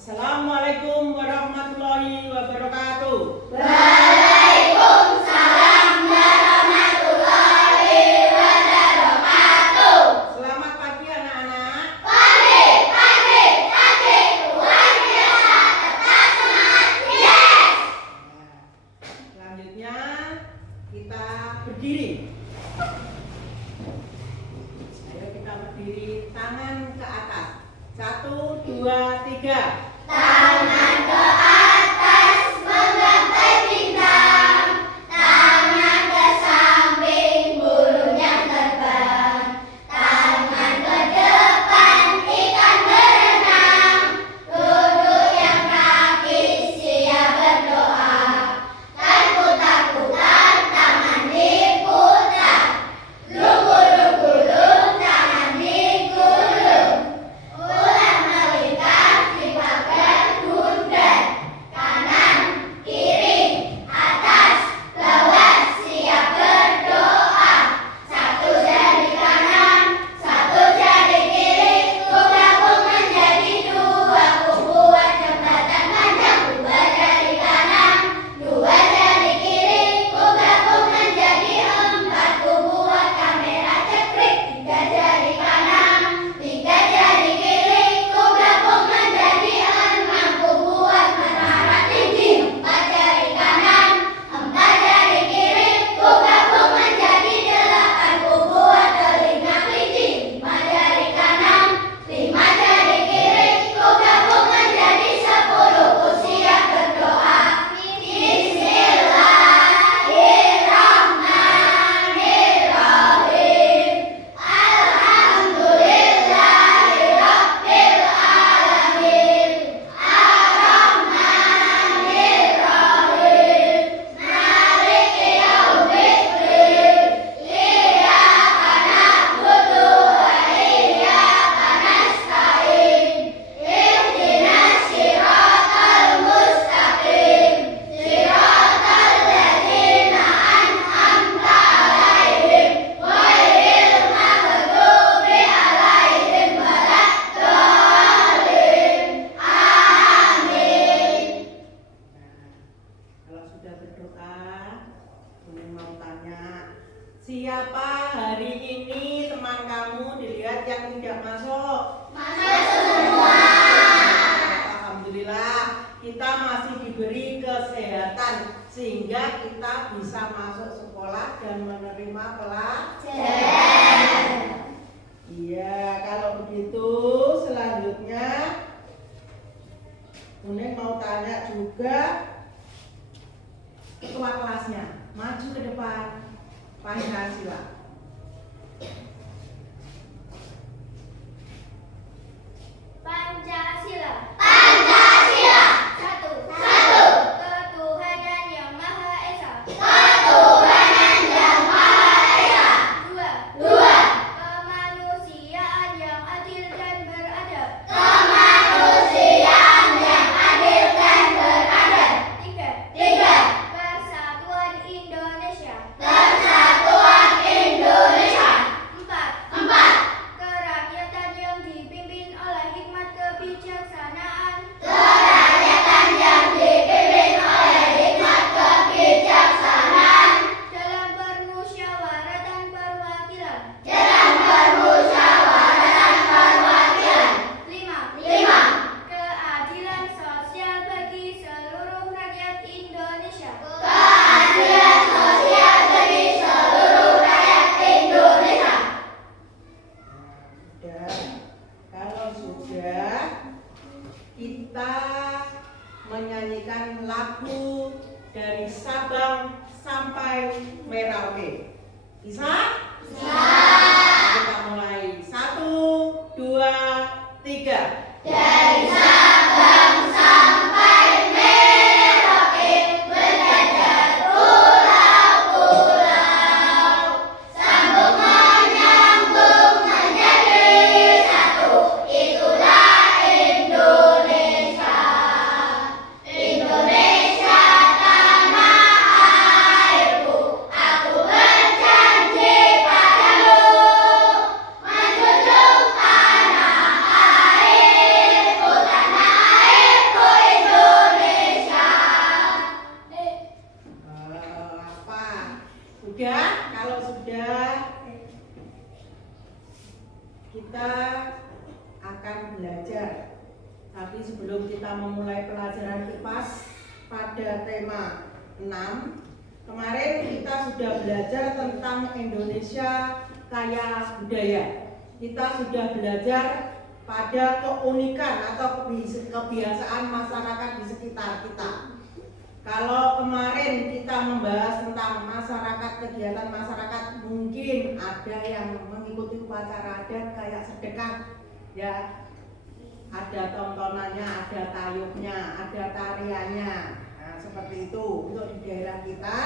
Assalamualaikum warahmatullahi wabarakatuh. Waalaikumsalam warahmatullahi wabarakatuh. Selamat pagi anak-anak. Pagi. Luar biasa, tetap semangat. Yes. Selanjutnya kita berdiri. Ayo kita berdiri, tangan ke atas. 1, 2, 3. Tangan ke atas menggapai bintang, tangan ke samping burung yang terbang, tangan ke depan ikan berenang, duduk yang rapi siap berdoa, takut-takutan tangan diputar, gulung-gulung tangan digulung, ular melintang dipakai bundar, kanan, kiri, atas, bawah siap berdoa, satu jari kanan, satu jari kiri, ku gabung menjadi dua, ku buat jembatan panjang, dua jari kanan, dua jari kiri, ku gabung menjadi empat, ku buat kamera cekrik, tiga jari kanan, tiga jari kiri, ku gabung menjadi enam, ku buat menara tinggi, empat jari kanan, empat jari kiri, ku gabung menjadi delapan, ku buat telinga kelinci, lima jari kanan, lima jari kiri, ku gabung menjadi 10, ku siap berdoa. Bismillahirrahmanirrahim. Alhamdulillahirabbil alamin. Ar-Rahmanir-Rahim. Maliki yaumiddin. Iyyaka na'budu wa iyyaka nasta'in. Ihdinas siratal mustaqim. Siratal ladzina an'amta 'alaihim ghairil maghdubi 'alaihim waladdallin. Amin. Kalau sudah berdoa, Bunda mau tanya, siapa hari ini teman kamu dilihat yang tidak masuk? Masuk semua. Alhamdulillah, kita masih diberi kesehatan sehingga kita bisa masuk sekolah dan menerima pelajaran. Iya, kalau begitu selanjutnya Bunda mau tanya juga ketua kelasnya, maju ke depan. Pancasila. Pancasila. Pancasila. Satu. Ketuhanan yang Maha Esa. Ketuhanan yang Maha Esa. Dua. Kemanusiaan yang adil dan beradab. Kemanusiaan yang adil dan beradab. Tiga. Persatuan Indonesia. Persatuan Indonesia. Empat. Kerakyatan yang dipimpin oleh hikmat kebijaksanaan. Kerakyatan yang dipimpin oleh hikmat kebijaksanaan. Dalam permusyawaratan perwakilan. Dalam permusyawaratan perwakilan. Lima. Keadilan sosial bagi seluruh rakyat Indonesia. Keadilan sosial bagi seluruh rakyat Indonesia. Sudah. Kalau sudah, kita menyanyikan lagu dari Sabang sampai Merauke. Bisa? Bisa. Kita mulai. 1, 2, 3. Dari Sabang sampai Merauke, berjajar pulau-pulau, sambung menyambung menjadi satu, itulah Indonesia. Indonesia tanah airku, aku berjanji padamu, menjunjung tanah air kita akan belajar. Tapi sebelum kita memulai pelajaran IPAS pada tema 6, kemarin kita sudah belajar tentang Indonesia kaya budaya. Kita sudah belajar pada keunikan atau kebiasaan masyarakat di sekitar kita. Kalau kemarin kita membahas tentang masyarakat, kegiatan masyarakat, mungkin ada yang mengikuti upacara adat kayak sedekah, ya, ada tontonannya, ada tayubnya, ada tariannya. Nah, seperti itu untuk di daerah kita.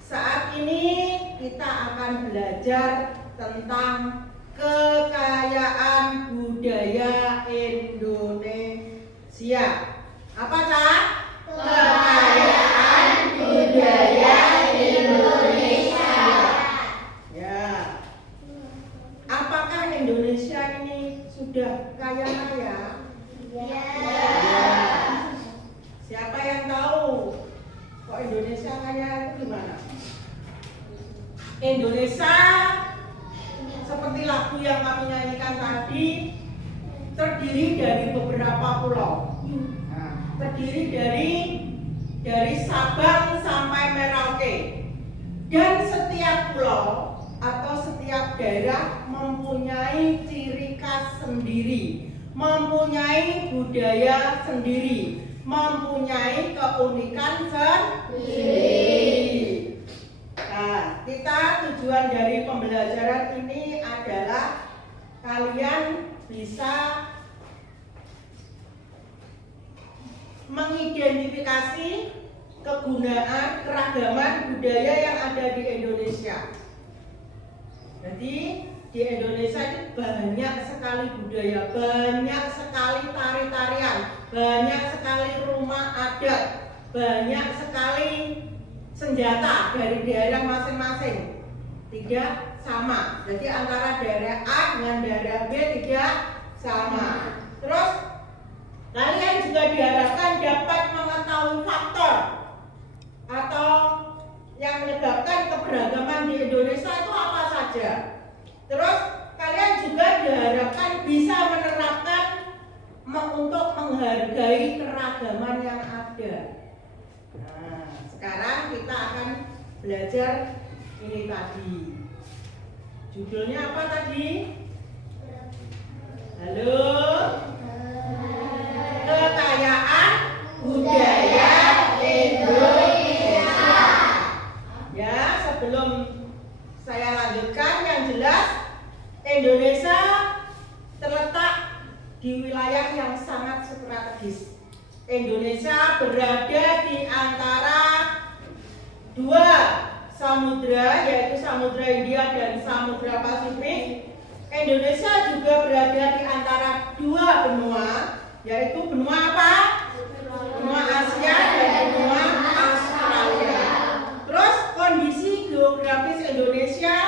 Saat ini kita akan belajar tentang kekayaan budaya Indonesia. Apa, Kak? Kekayaan budaya Indonesia. Ya. Apakah Indonesia ini sudah kaya raya? Ya. Siapa yang tahu kok Indonesia kaya itu gimana? Indonesia seperti lagu yang kami nyanyikan tadi terdiri dari beberapa pulau. Terdiri dari Sabang sampai Merauke, dan setiap pulau atau setiap daerah mempunyai ciri khas sendiri, mempunyai budaya sendiri, mempunyai keunikan sendiri. Nah, tujuan dari pembelajaran ini adalah kalian bisa mengidentifikasi kegunaan keragaman budaya yang ada di Indonesia. Jadi di Indonesia ini banyak sekali budaya, banyak sekali tari-tarian, banyak sekali rumah adat, banyak sekali senjata dari daerah masing-masing. Tidak sama. Jadi antara daerah A dengan daerah B tidak sama. Terus kalian juga diharapkan dapat mengetahui faktor atau yang menyebabkan keberagaman di Indonesia itu apa saja. Terus kalian juga diharapkan bisa menerapkan untuk menghargai keragaman yang ada. Nah, sekarang kita akan belajar ini tadi. Judulnya apa tadi? Halo? Kekayaan budaya Indonesia. Ya, sebelum saya lanjutkan, yang jelas Indonesia terletak di wilayah yang sangat strategis. Indonesia berada di antara dua samudra, yaitu Samudra Hindia dan Samudra Pasifik. Indonesia juga berada di antara dua benua, yaitu benua apa? Benua Asia dan benua Australia. Terus kondisi geografis Indonesia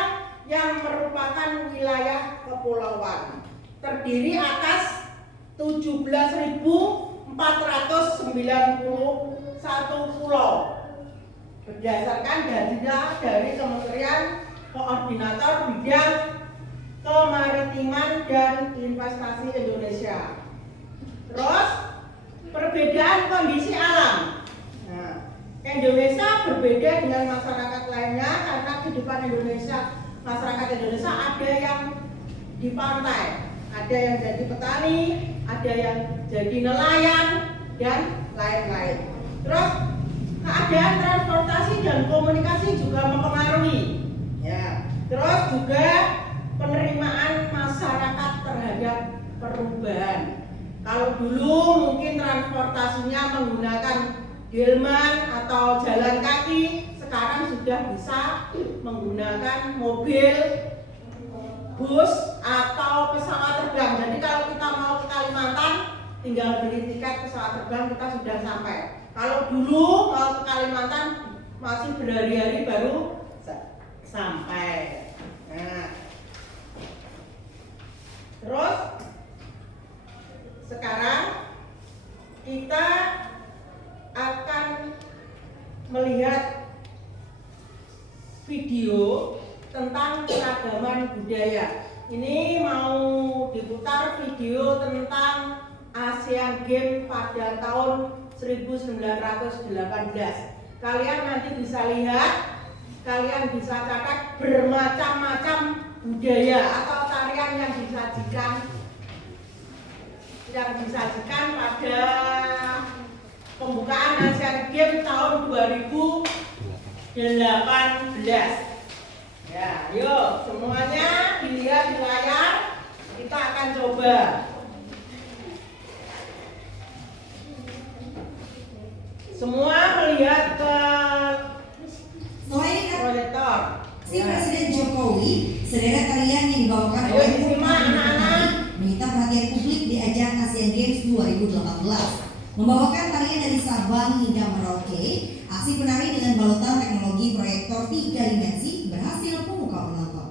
yang merupakan wilayah kepulauan terdiri atas 17.491 pulau berdasarkan data dari Kementerian Koordinator Bidang Kemaritiman dan Investasi Indonesia. Terus perbedaan kondisi alam. Nah, Indonesia berbeda dengan masyarakat lainnya karena kehidupan masyarakat Indonesia ada yang di pantai, ada yang jadi petani, ada yang jadi nelayan dan lain-lain. Terus keadaan transportasi dan komunikasi juga mempengaruhi. Ya. Terus juga penerimaan masyarakat terhadap perubahan. Kalau dulu mungkin transportasinya menggunakan delman atau jalan kaki, sekarang sudah bisa menggunakan mobil, bus atau pesawat terbang. Jadi kalau kita mau ke Kalimantan, tinggal beli tiket pesawat terbang, kita sudah sampai. Kalau dulu mau ke Kalimantan masih berhari-hari baru sampai. Nah, terus sekarang kita akan melihat video tentang keragaman budaya. Ini mau diputar video tentang Asian Games pada tahun 1918. Kalian nanti bisa lihat, kalian bisa catat bermacam-macam budaya atau tarian yang disajikan pada pembukaan Asian Games tahun 2018. Ya, yuk semuanya dilihat di layar. Kita akan coba. Semua melihat ke proyektor. Si Presiden Jokowi, sederet tarian yang dibawakan Ayo disimak anak-anak. menyita perhatian publik di ajang Asian Games 2018. Membawakan tarian dari Sabang hingga Merauke, aksi penari dengan balutan teknologi proyektor 3 dimensi berhasil memukau penonton.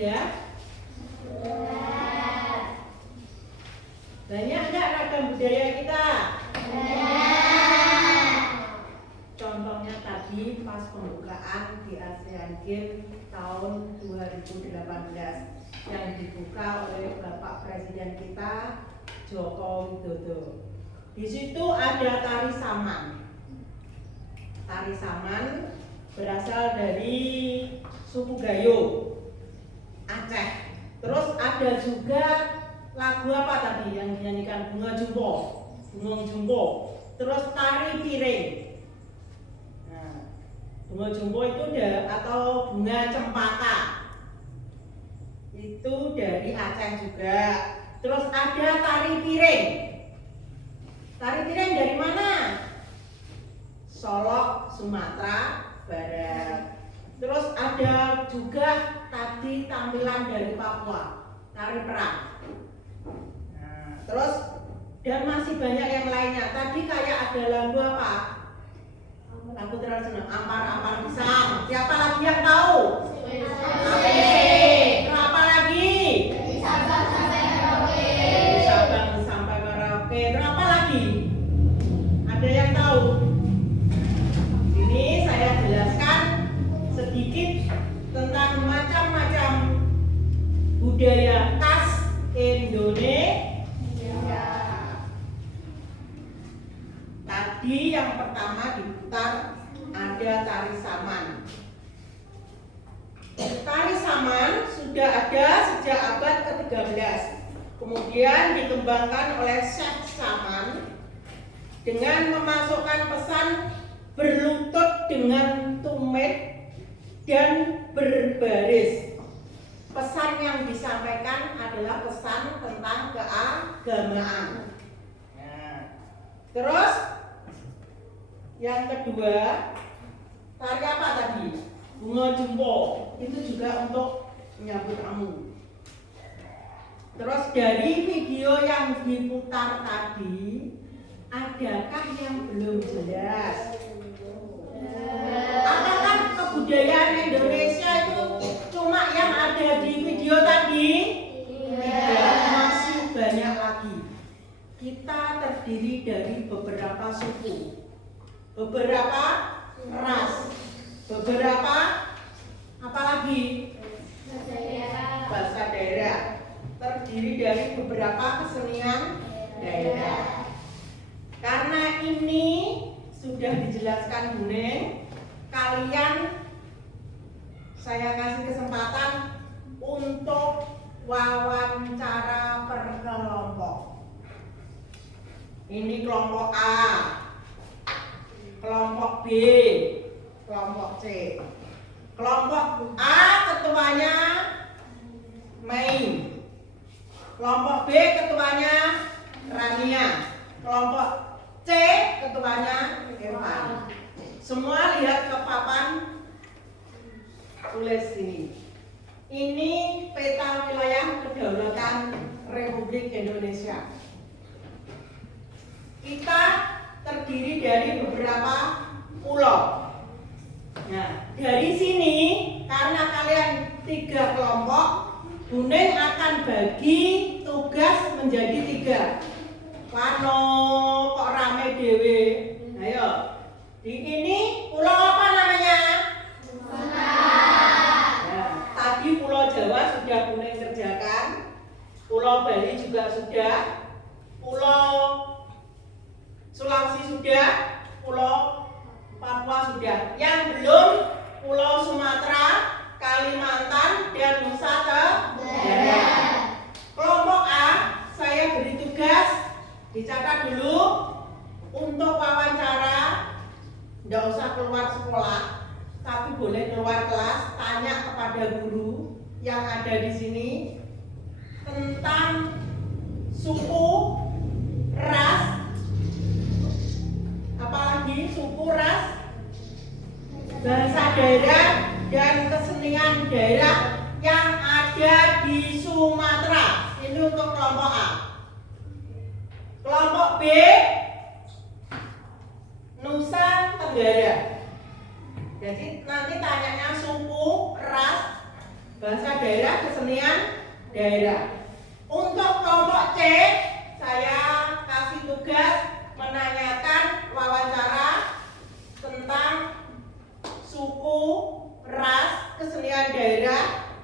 Sudah? Banyak nggak ragam budaya kita? Contohnya tadi pas pembukaan di ASEAN Games tahun 2018 yang dibuka oleh Bapak Presiden kita Joko Widodo. Di situ ada tari saman. Tari saman berasal dari suku Gayo, Aceh. Terus ada juga lagu apa tadi yang dinyanyikan Bunga Jumbo, Bunga Jumbo. Terus tari piring. Nah, Bunga Jumbo itu atau bunga cempaka. Itu dari Aceh juga. Terus ada tari piring. Tari piring dari mana? Solok, Sumatera Barat. Terus ada juga tadi tampilan dari Papua, tari perang. Nah, terus dan masih banyak yang lainnya. Tadi kayak ada lagu apa? Lagu tradisional Ampar-ampar pisang. Siapa lagi yang tahu? Apa lagi? Sabang sampai Merauke. Sabang sampai Merauke. Berapa lagi? Ada yang tahu? Ini saya jelaskan sedikit tentang macam-macam budaya khas Indonesia. Tadi yang pertama diputar ada tari saman. Tari saman sudah ada sejak abad ke-13. Kemudian dikembangkan oleh Syekh Saman dengan memasukkan pesan berlutut dengan tumit dan berbaris. Pesan yang disampaikan adalah pesan tentang keagamaan. Nah, terus yang kedua, tari apa tadi? Bunga Jumbo. Itu juga untuk menyambut tamu. Terus dari video yang diputar tadi, adakah yang belum jelas? Apakah kebudayaan Indonesia itu cuma yang ada di video tadi? Tidak, masih banyak lagi. Kita terdiri dari beberapa suku, beberapa ras, beberapa apa lagi? Bahasa daerah. Terdiri dari beberapa kesenian daerah. Karena ini sudah dijelaskan Bu Neng, kalian saya kasih kesempatan untuk wawancara per kelompok. Ini kelompok A, kelompok B, kelompok C. Kelompok A ketuanya Mei, kelompok B ketuanya Rania, kelompok C ketuanya Evan. Semua lihat ke papan tulis sini. Ini peta wilayah kedaulatan Republik Indonesia. Kita terdiri dari beberapa pulau. Nah, dari sini karena kalian 3 kelompok, Bu Neng akan bagi tugas menjadi 3. Wano kok rame dewe. Ayo. Di ini pulau apa namanya? Nah, tadi Pulau Jawa sudah Bu Neng kerjakan. Pulau Bali juga sudah. Pulau Sulawesi sudah. Pulau Papua sudah. Yang belum Pulau Sumatera, Kalimantan, dan Nusa Tenggara. Kelompok A, saya beri tugas, dicatat dulu untuk wawancara. Tidak usah keluar sekolah, tapi boleh keluar kelas, tanya kepada guru yang ada di sini tentang suku, ras, apalagi suku, ras, bahasa daerah, dan kesenian daerah yang ada di Sumatera. Ini untuk kelompok A. Kelompok B, Nusa Tenggara. Jadi nanti tanyanya suku, ras, bahasa daerah, daerah. Untuk kelompok C, saya kasih tugas menanyakan wawancara tentang suku, ras, kesenian daerah,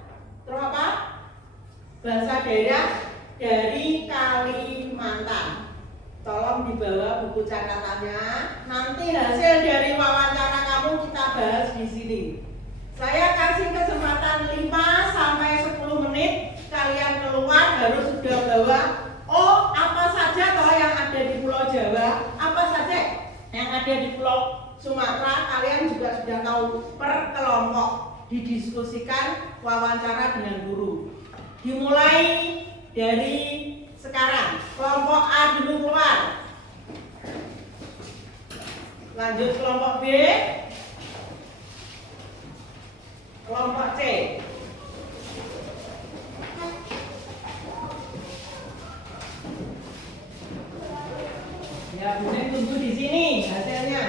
terus apa? Bahasa daerah dari Kalimantan. Tolong dibawa buku catatannya. Nanti hasil dari wawancara kamu kita bahas di sini. Saya kasih kesempatan 5 sampai 10 menit. Kalian keluar harus sudah bawa apa saja toh yang ada di Pulau Jawa, apa saja yang ada di Pulau Sumatera. Kalian juga sudah tahu per kelompok. Didiskusikan wawancara dengan guru. Dimulai dari sekarang. Kelompok A dulu keluar. Lanjut kelompok B. Kelompok C. Ya, Bunda tunggu di sini hasilnya.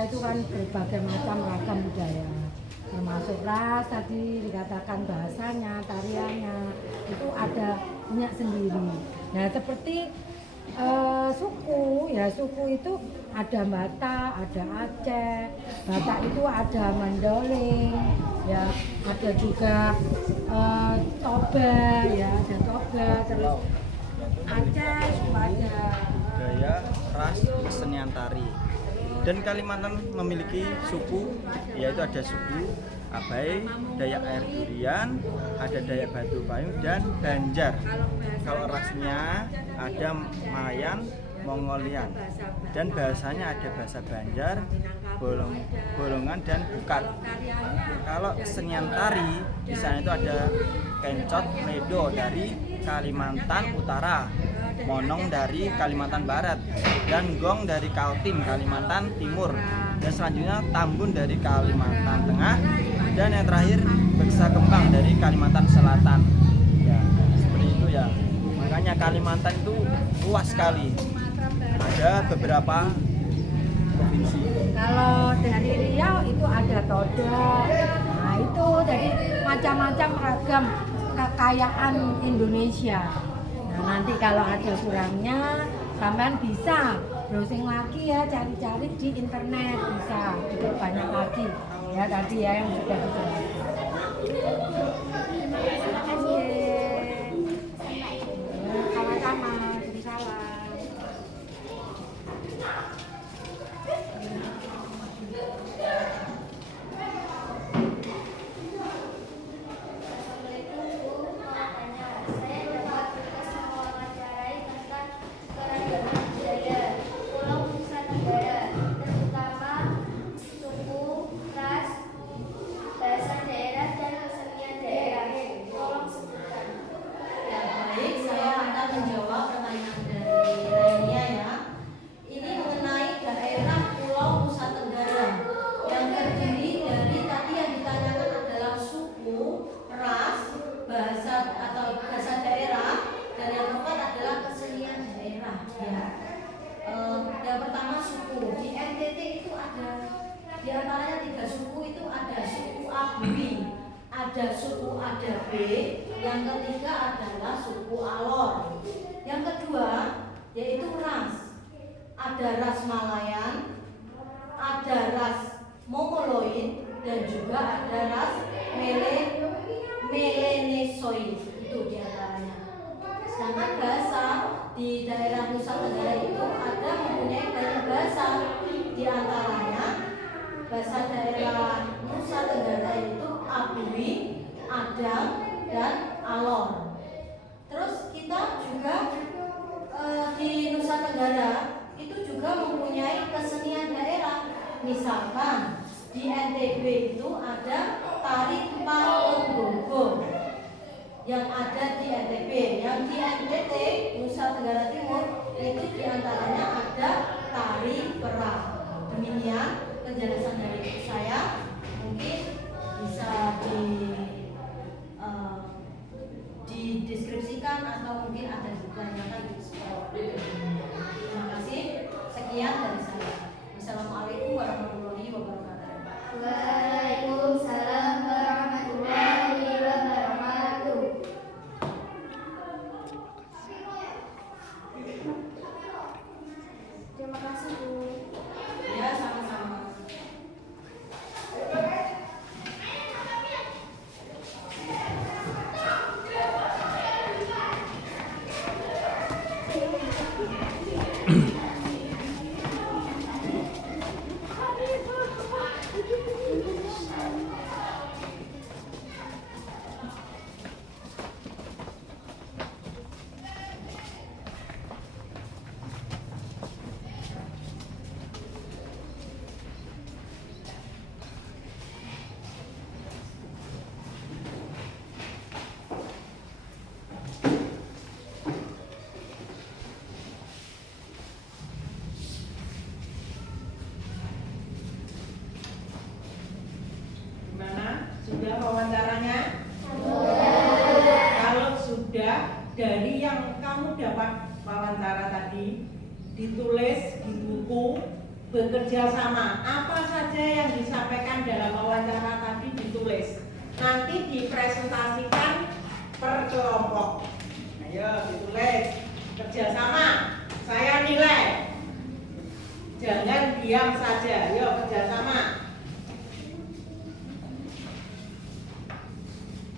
Itu kan berbagai macam ragam budaya, termasuk ras tadi dikatakan, bahasanya, tariannya itu ada punya sendiri. Nah seperti suku, ya suku itu ada Batak, ada Aceh. Batak itu ada Mandoling, ya ada juga Toba, ya ada Toba. Terus Aceh itu ada budaya, ras, kesenian tari. Dan Kalimantan memiliki suku, yaitu ada suku Abai, Dayak Air Durian, ada Dayak Batu Payung, dan Banjar. Kalau rasnya ada Malayan, Mongolian, dan bahasanya ada bahasa Banjar, Bolongan, dan Bukat. Kalau kesenian tari, di sana itu ada Kencot Medo dari Kalimantan Utara, Monong dari Kalimantan Barat, dan Gong dari Kaltim, Kalimantan Timur, dan selanjutnya Tambun dari Kalimantan Tengah, dan yang terakhir Beksa Kembang dari Kalimantan Selatan. Ya, seperti itu ya. Makanya Kalimantan itu luas sekali. Ada beberapa provinsi. Kalau dari Riau itu ada Toda. Nah itu jadi macam-macam ragam kekayaan Indonesia. Nah nanti kalau ada kurangnya, sampean bisa browsing lagi ya, cari-cari di internet, bisa juga banyak lagi ya tadi ya yang sudah dijelaskan. Terima kasih. Sama-sama, salam. Di antaranya 3 suku itu ada suku Abui, ada suku Adabe, yang ketiga adalah suku Alor. Yang kedua yaitu ras. Ada ras Malayan, ada ras Mongoloid, dan juga ada ras Melanesoid. Itu di antaranya. Sedangkan bahasa di daerah Nusa Tenggara itu ada mempunyai banyak bahasa, di antaranya bahasa daerah Nusa Tenggara itu Abui, Adang, dan Alor. Terus kita juga di Nusa Tenggara itu juga mempunyai kesenian daerah. Misalkan di NTB itu ada tari Palenggogo yang ada di NTB, yang di NTT Nusa Tenggara Timur itu diantaranya ada tari perang. Demikian penjelasan dari saya, mungkin bisa dideskripsikan atau mungkin ada ditanyakan gitu. Terima kasih. Sekian dari saya. Wassalamualaikum warahmatullahi wabarakatuh. Waalaikumsalam warahmatullahi wabarakatuh. Terima kasih, Bu. Ya, sama-sama. Gimana? Sudah wawancaranya? Kalau sudah, dari yang kamu dapat wawancara tadi, ditulis di buku, bekerja sama. Apa saja yang disampaikan dalam wawancara tadi ditulis. Nanti dipresentasikan per kelompok. Ayo ditulis, kerjasama. Saya nilai. Jangan diam saja. Ayo kerjasama.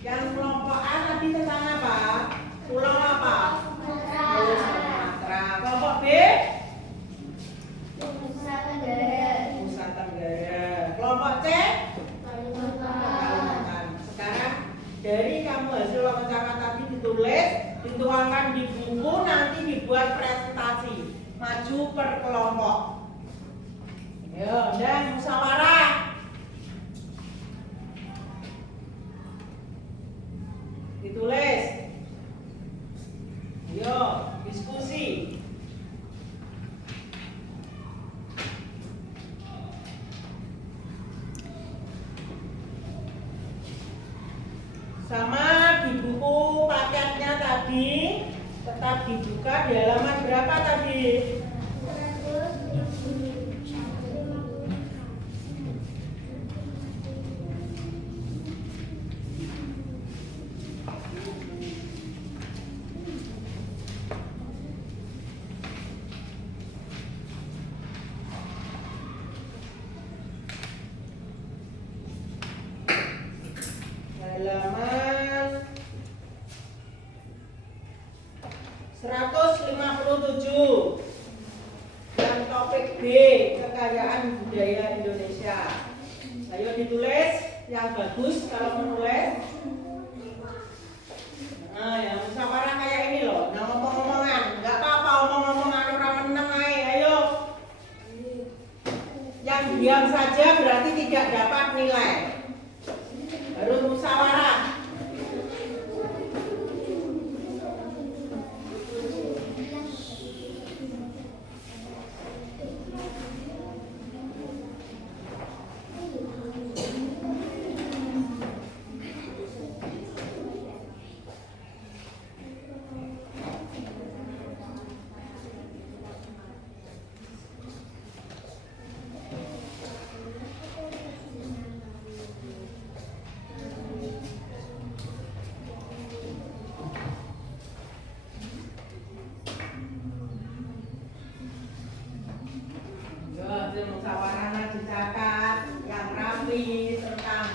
Yang kelompok A tadi tentang apa? Pulau apa? Pulau Sumatera. Kelompok B? Nusa Tenggara. Nusa Tenggara. Kelompok C? Kalimantan. Sekarang dari kamu hasil wawancara tadi ditulis, dituangkan di buku, nanti dibuat presentasi. Maju per kelompok. Ayo, dan musyawarah. Ditulis. Ayo, diskusi. Sama di buku paketnya tadi tetap dibuka di halaman berapa tadi? Halaman 157. Dan topik B, kekayaan budaya Indonesia. Ayo ditulis yang bagus kalau menulis. Nah, ya musyawarah kayak ini loh. Nah, ngomong-ngomongan, nggak apa-apa omong-omongan orang meneng ae. Ayo. Yang diam saja berarti tidak dapat nilai. Harus musyawarah. Hasil musyawarahnya dicatat yang rapi tentang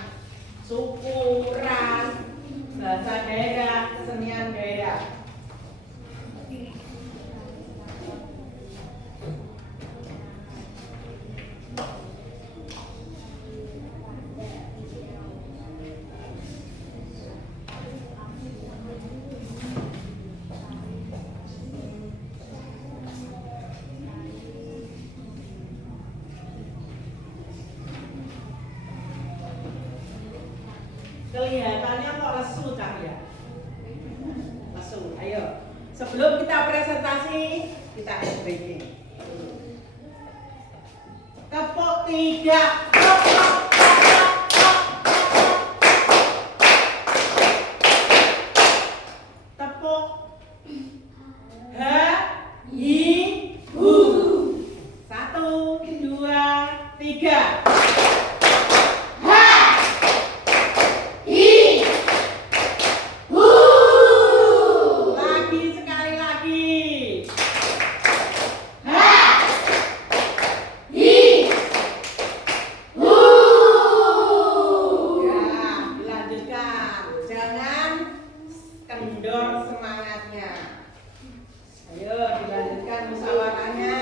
suku, ras, bahasa daerah, kesenian daerah. Kelihatannya kok lesu Cahya. Lesu. Ayo. Sebelum kita presentasi, kita ice breaking. Tepuk 3. Tepuk. Hu. 1, 2, 3. Lagi sekali lagi. Ya, dilanjutkan. Jangan kendor semangatnya. Ayo dilanjutkan musyawarahnya.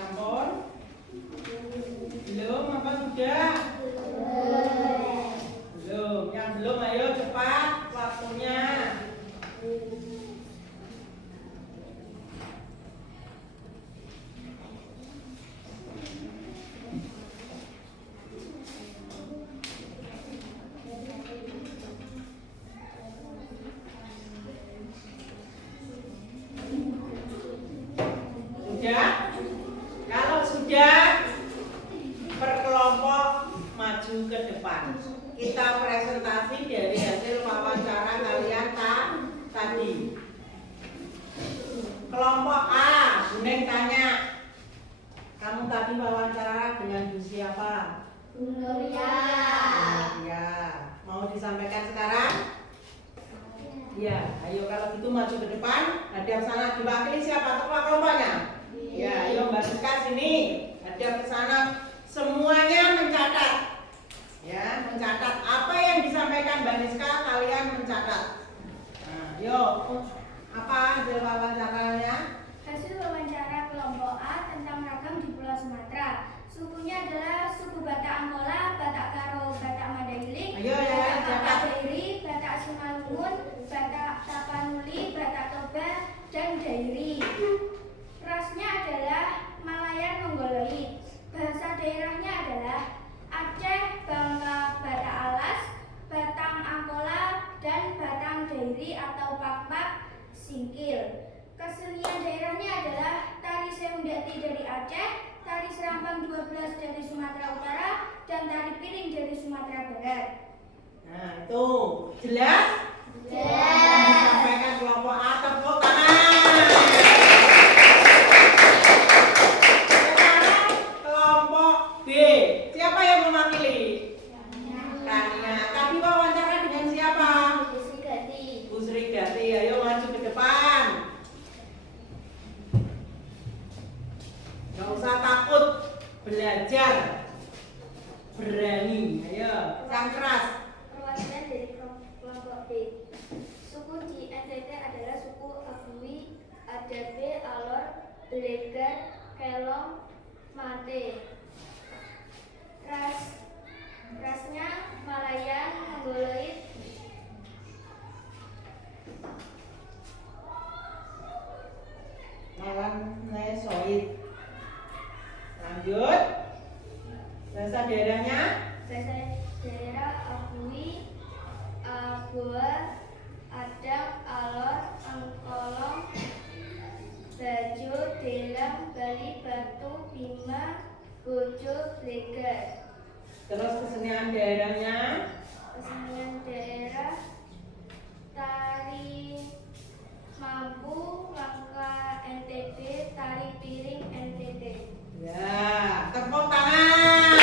Campur? Belum apa sudah? Belum. Yang belum ayo cepat waktunya. Sudah? Kalau sudah, per kelompok maju ke depan. Kita presentasi dari hasil wawancara kalian tadi. Kelompok A, Buneng tanya, kamu tadi wawancara dengan Bu siapa? Bu Nuria. Ya, mau disampaikan sekarang? Ya, ayo kalau gitu maju ke depan. Hadap sana diwakili siapa? Ketua kelompoknya? Ya, ayo Mbak Siska sini. Hadap ke sana. Semuanya mencatat. Ya, mencatat apa yang disampaikan Mbak Siska, kalian mencatat. Nah, yuk. Apa hasil wawancaranya? Hasil wawancara kelompok A tentang ragam di Pulau Sumatera. Sukunya adalah suku Batak Angkola, Batak Karo, Batak Mandailing, Ayo, ya, Batak catat. Kapadairi, Batak Simalungun, Batak Tapanuli, Batak Toba, dan Dairi. Rasnya adalah Malayan Mongoloid. Bahasa daerahnya adalah Aceh, Bangka, Batak Alas, Batang Angkola, dan Batang Dairi atau Pakpak Singkil. Kesenian daerahnya adalah tari Seundati dari Aceh, tari Serampang 12 dari Sumatera Utara, dan tari Piring dari Sumatera Barat. Nah, itu jelas? Jelas. Disampaikan kelompok A, tepuk tangan. Sekarang kelompok B. Siapa yang mewakili? Tania. Tadi wawancara dengan siapa? Bu Sri Gati. Ayo maju ke depan. Gak usah takut belajar. Berani. Ayo, yang keras. Perwakilan dari kelompok B. Suku di NTT adalah suku Agui, Adabe, Alor, Belegar, Kelong, Mate. Rasnya Malayan, Mongoloid. Bujuk Leger. Terus kesenian daerahnya Kesenian daerah tari mampu langkah NTB, tari piring NTB. ya, tepuk tangan.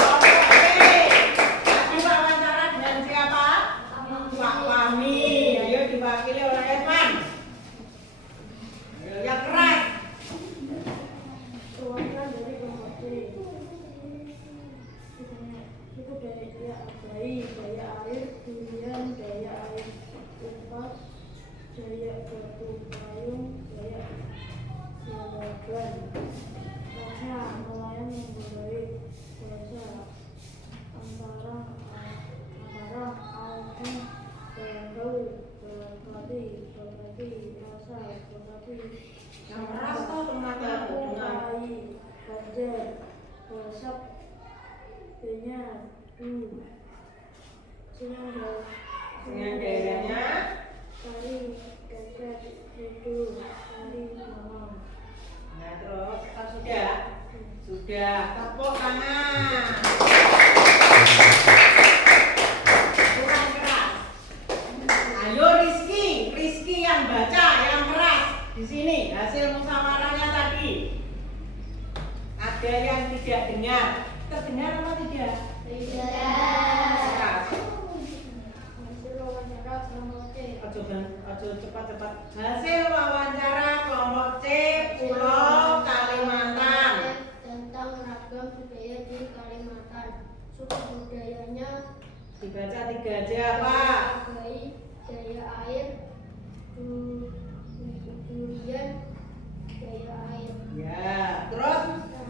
Oke, tadi wawancara dengan siapa? Pak Fahmi. Ayo diwakili oleh Evan. Ayo yang keras. Perwakilan dari kelompok C. Suku daya abai, daya air, durian, daya air umpas, daya batu payung, daya jalagan. Rasa nelayan memulai bahasa antara awan, gaul, berkati, rasa, berkati. Yang keras tuh tempatnya dengar. Banjar, Basap, Benyar, Kesenian daerahnya Tari, Keket, Hidup, Tari, Mamam. Nah terus sudah? Sudah, tepuk tangan. Kurang keras. Ayo Rizky yang baca yang keras. Di sini hasil musyawarahnya tadi. Ada yang tidak dengar. Terdengar apa tidak? Keras. Hasil wawancara kelompok C. Ojo cepat-cepat. Hasil wawancara kelompok C Pulau Kalimantan. Tentang ragam budaya di Kalimantan. Suku budayanya Dibaca 3 aja Pak. abai, daya air, durian, daya air. Ya, terus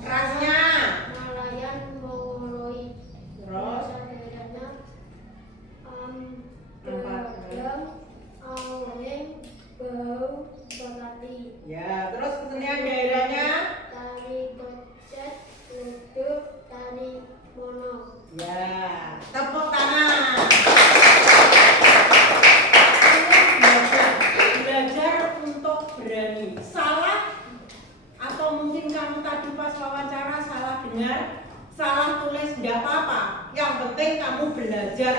kerasnya. Nelayan Mongoloid. Terus Daerahnya Beragam, Aweng, Bau, Bakati. ya, terus kesenian daerahnya. Tari Kocet, Leduk, Tari Mono. Ya, tepuk tangan. Belajar untuk berani. Salah atau mungkin kamu tadi pas wawancara salah dengar, salah tulis, tidak apa-apa. Yang penting kamu belajar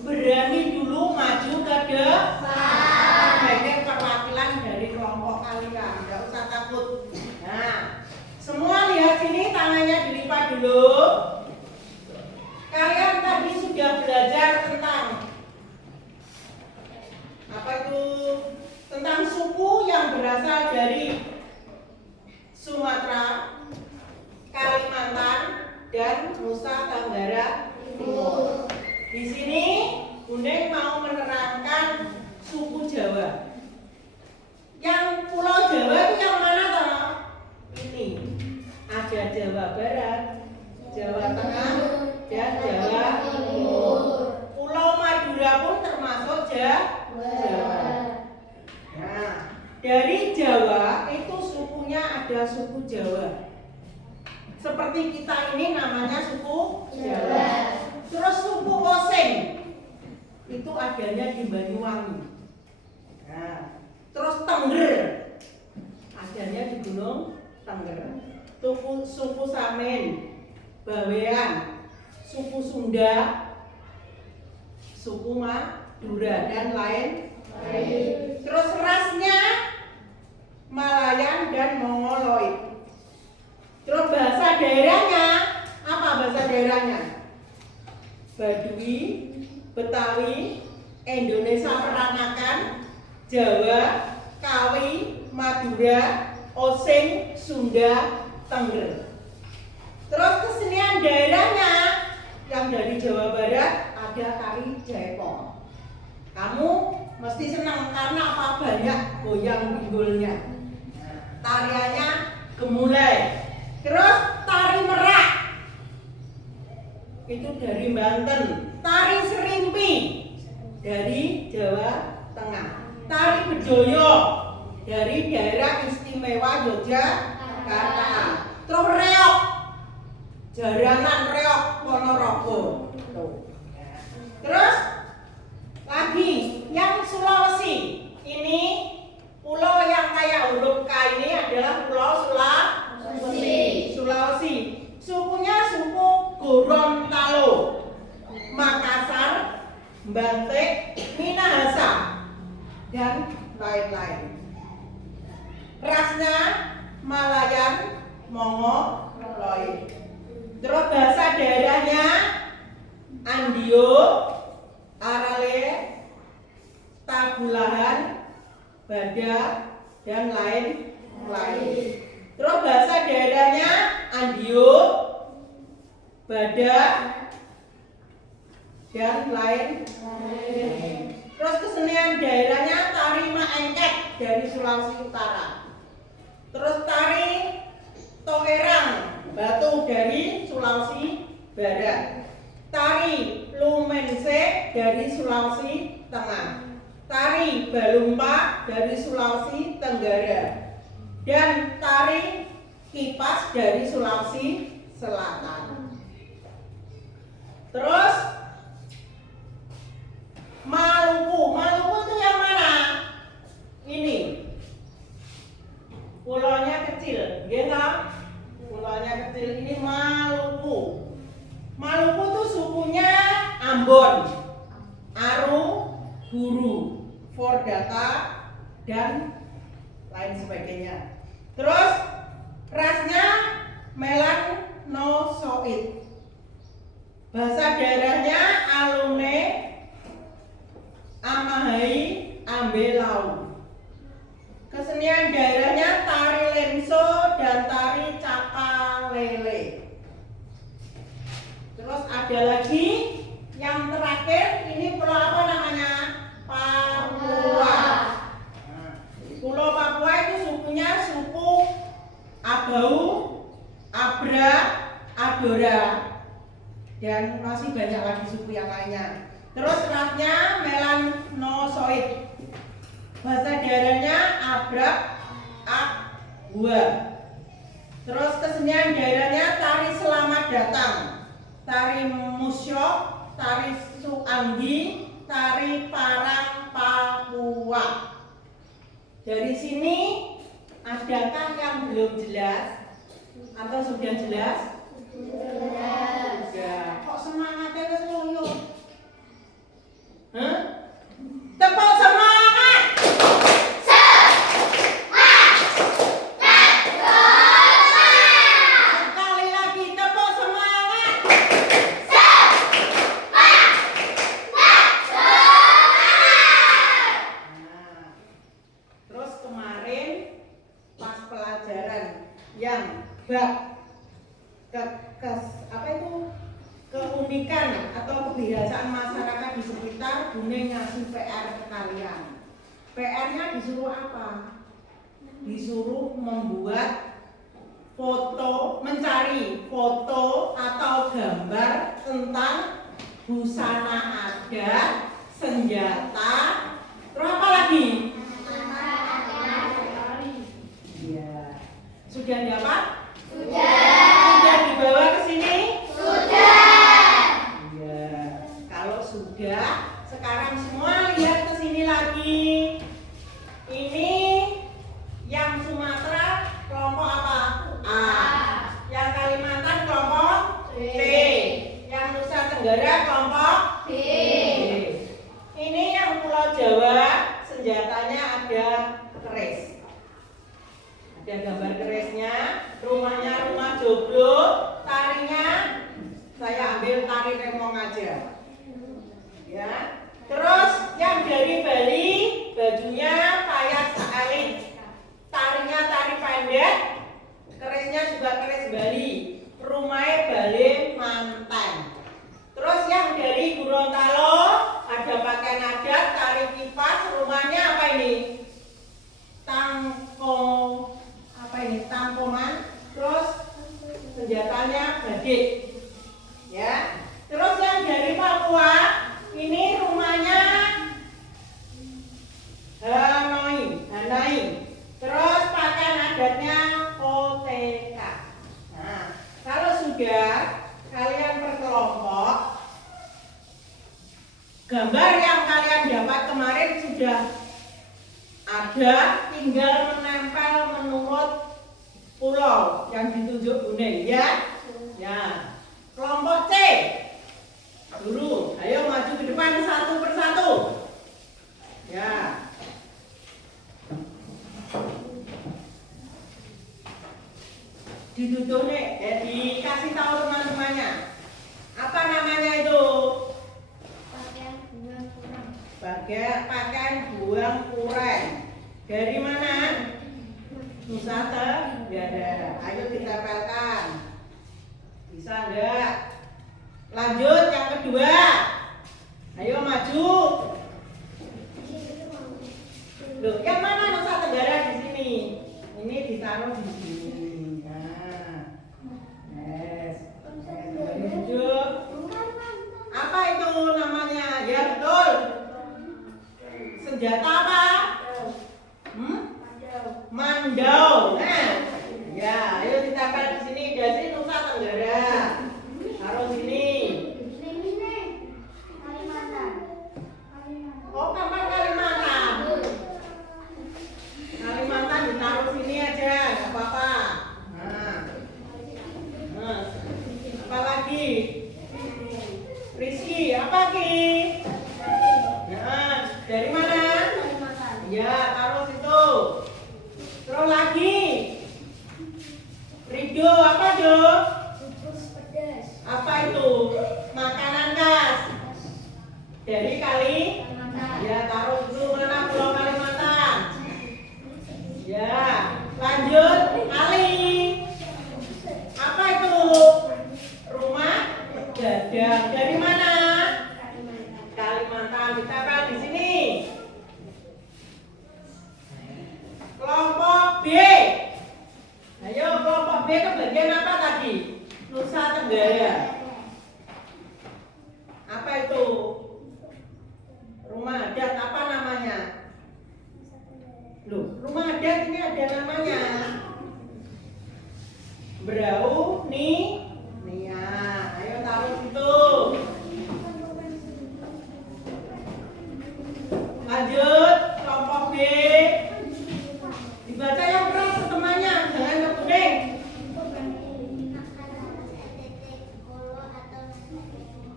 berani dulu maju ke depan sebagai perwakilan dari kelompok kalian. Tidak usah takut. Nah, semua lihat sini, tangannya dilipat dulu. Kalian tadi sudah belajar tentang apa itu? Tentang suku yang berasal dari Sumatera, Kalimantan, dan Nusa Tenggara Timur. Di sini Bundeng mau menerangkan suku Jawa. Yang Pulau Jawa itu yang mana toh? Ini ada Jawa Barat, Jawa Tengah, dan Jawa Timur. Pulau Madura pun termasuk Jawa. Nah, dari Jawa itu sukunya ada suku Jawa. Seperti kita ini namanya suku Jawa. Terus suku Osing itu adanya di Banyuwangi. Nah, terus Tengger adanya di Gunung Tengger. Suku Samin, Bawean, suku Sunda, suku Madura, dan lain. Terus rasnya Malayan dan Mongoloid. Terus bahasa daerahnya apa bahasa daerahnya? Baduy, Betawi, Indonesia Peranakan, Jawa, Kawi, Madura, Osing, Sunda, Tengger. Terus kesenian daerahnya yang dari Jawa Barat ada tari Jaipong. Kamu mesti senang karena apa? Banyak goyang pinggulnya. Tariannya gemulai. Terus tari merak itu dari Banten. Tari serimpi dari Jawa Tengah. Tari bejoyo dari daerah istimewa Yogyakarta. Terus reok, jaranan reok Ponorogo. Terus lagi yang Sulawesi, ini pulau yang kayak huruf K ini adalah Pulau Sulawesi. lain. Rasnya Malayan Mongoloid. Terus bahasa daerahnya Andio, Arale, Tabulahan, Badak, dan lain-lain. Terus bahasa daerahnya Andio, Badak, dan lain-lain. Terus kesenian daerahnya tari Maengket dari Sulawesi Utara. Terus tari Toerang Batu dari Sulawesi Barat. Tari Lumense dari Sulawesi Tengah. Tari Balumpa dari Sulawesi Tenggara. Dan tari Kipas dari Sulawesi Selatan. Terus Maluku itu yang mana? Ini. Pulaunya kecil, gitu? Pulaunya kecil ini Maluku. Maluku itu sukunya Ambon, Aru, Guru, Fordata, dan lain sebagainya. Terus rasnya Melanosoid. Bahasa daerahnya Alune, Amahai, Ambelau. Kesenian daerahnya tari lenso dan tari cakalele. Terus ada lagi yang terakhir, ini pulau apa namanya? Papua. Nah, Pulau Papua itu sukunya suku Abau, Abra, Adora, dan masih banyak lagi suku yang lainnya. Terus rasnya Melanosoid. Bahasa daerahnya Abrak, Akwa. Terus kesenian daerahnya tari Selamat Datang, tari Musyok, tari Suanggi, tari Parang Papua. Dari sini adakah yang belum jelas atau sudah jelas? Sudah. Kok semangatnya wis loyo? Hah? Tepuk semangat. Sekali lagi tepuk semangat. Nah, terus kemarin pas pelajaran yang bab keunikan atau kebiasaan masyarakat di sekitar Bune ngasih PR ke kalian. PR-nya disuruh apa? Disuruh membuat foto, mencari foto atau gambar tentang busana adat, senjata, terus apa lagi? Iya. Sudah dapat? Sudah dibawa ke sini? Sudah, sekarang semua lihat ke sini lagi. Ini yang Sumatera kelompok apa? A. Yang Kalimantan kelompok B. Yang Nusa Tenggara kelompok B. Ini yang Pulau Jawa, senjatanya ada keris. Ada gambar kerisnya, rumahnya rumah joglo, tarinya saya ambil tari remong aja. Ya, terus yang dari Bali bajunya payat saalit, tarinya tari pendek, kerisnya juga keris Bali, rumahnya Bali Mantan. Terus yang dari Gorontalo ada pakaian adat, tari kipas, rumahnya apa ini? Tangkoman, terus senjatanya badik. Ya, terus yang dari Papua ini rumahnya Hanai. Terus pakaian adatnya Koteka. Nah, kalau sudah kalian berkelompok, gambar yang kalian dapat kemarin sudah ada, tinggal menempel menurut pulau yang ditunjuk kuning, ya. Ya. Kelompok C. Dulu, ayo maju ke depan satu persatu. Ya. dituduh nih, dikasih tahu teman-temannya. Apa namanya itu? Pakaian buang kurang. Dari mana? Nusa Tenggara. Ayo ditempelkan. Bisa enggak? Lanjut yang kedua. Ayo maju. Loh, yang mana Nusa Tenggara di sini? Ini ditaruh di sini. Nah, yes. Lanjut. Apa itu namanya? Ya betul. Senjata apa? Mandau. Nah, ya, ayo ditempel di sini. Dari Nusa Tenggara. Taruh sini. Oh, kapan Kalimantan? Kalimantan ditaruh sini aja, nggak apa-apa. Nah, apa lagi? Rizky, apa Ki? Nah, dari mana? Ya, taruh situ. Terus lagi. Rido, apa Do? Apa itu? Makanan khas. Dari Kali? Ya, taruh dulu mana Pulau Kalimantan. Ya, lanjut Kali. Apa itu? Rumah Gadang. Dari mana? Kalimantan. Ditempel di sini. Kelompok B. Ayo kelompok B kebagian apa tadi? Nusa Tenggara. Apa itu? Rumah adat apa namanya? Loh, rumah adat ini ada namanya. Brau Nia. Ayo taruh situ. Lanjut kelompok B. Dibaca yang keras temannya, jangan ke kuning.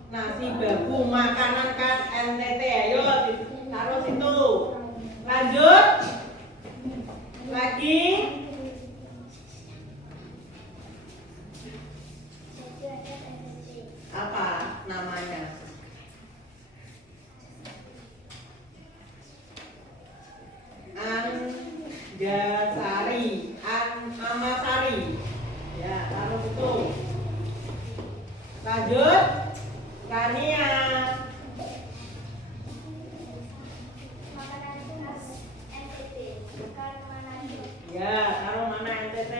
Nasi babu makanan khas NTT. Ayo taruh situ. Lanjut. Lagi. Apa namanya? Angasari, Amasari. Ya, taruh situ. Lanjut. Kania. Ya, taruh mana NTT.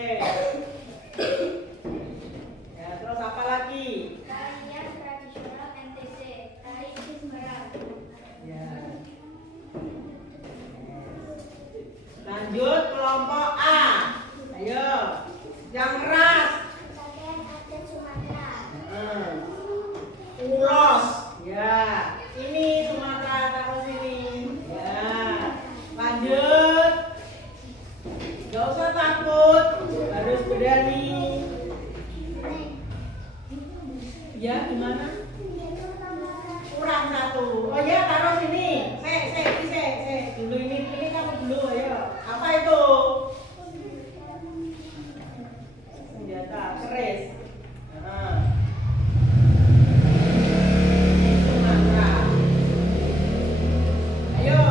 Ya, terus apa lagi? Ya. Lanjut kelompok A. Ayo, yang keras. Ulos. Ya, ini Sumatera taruh sini. Ya, lanjut. Gak usah takut, harus berani. Ya, gimana? Kurang satu. Oh ya, taruh sini. Dulu ini kamu dulu, ayo. Apa itu? Senjata keris. Nah. Sumatera. Ayo,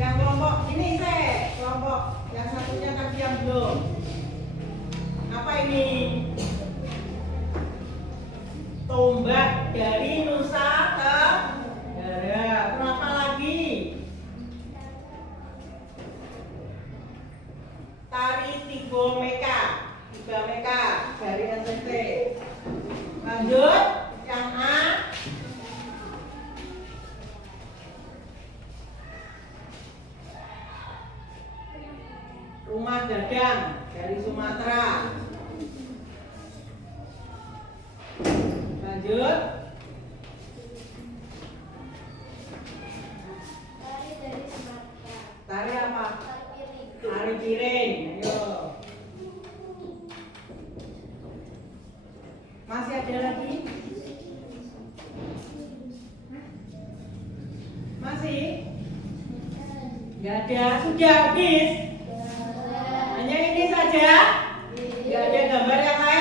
yang kelompok ini kelompok yang satunya tadi yang belum. Apa ini? Tombak dari Nusa Tenggara. Berapa lagi? Tari Tiga Meka dari NTT. Lanjut yang A. Rumah Gadang dari Sumatera. Lanjut. Tari apa? Tari piring. Ayo. Masih ada lagi? Masih? Gak ada, sudah habis. Hanya ini saja. Gak ada gambar yang lain.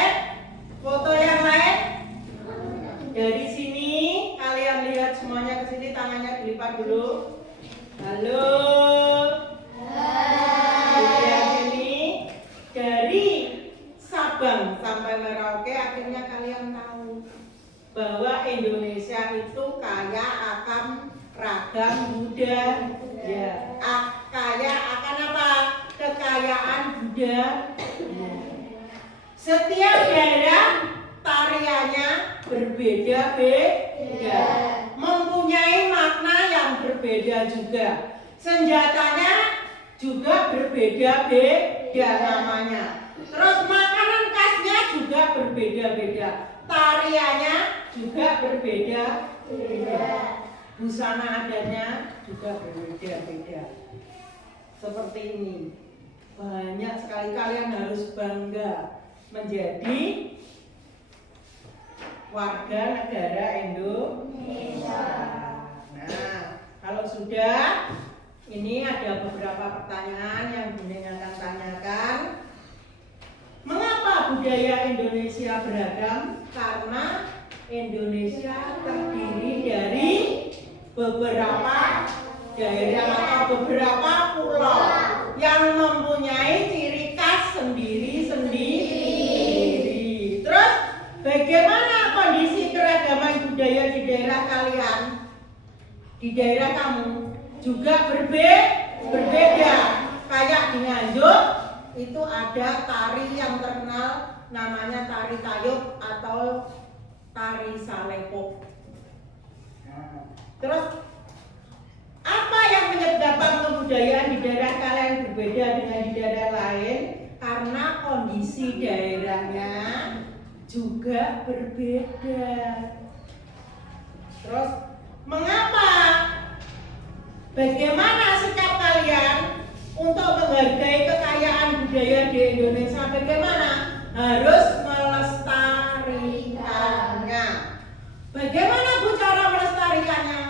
budaya. Kaya akan apa? Kekayaan budaya. Setiap daerah tariannya berbeda-beda, mempunyai makna yang berbeda juga. Senjatanya juga berbeda-beda namanya. Terus makanan khasnya juga berbeda-beda. Tariannya juga berbeda-beda. Busana adatnya juga berbeda-beda. Seperti ini. Banyak sekali, kalian harus bangga menjadi warga negara Indonesia. Nah, kalau sudah, ini ada beberapa pertanyaan yang Bunda akan tanyakan. Mengapa budaya Indonesia beragam? Karena Indonesia terdiri dari beberapa daerah atau beberapa pulau yang mempunyai ciri khas sendiri-sendiri. Terus bagaimana kondisi keragaman budaya di daerah kalian? Di daerah kamu juga berbeda. Kayak di Nganjuk itu ada tari yang terkenal namanya tari tayub atau tari salepok. Terus apa yang menyebabkan kebudayaan di daerah kalian berbeda dengan di daerah lain? Karena kondisi daerahnya juga berbeda. Terus mengapa? Bagaimana sikap kalian untuk menghargai kekayaan budaya di Indonesia? Bagaimana? Harus melestarikannya. Bagaimana Bu cara melestarikannya?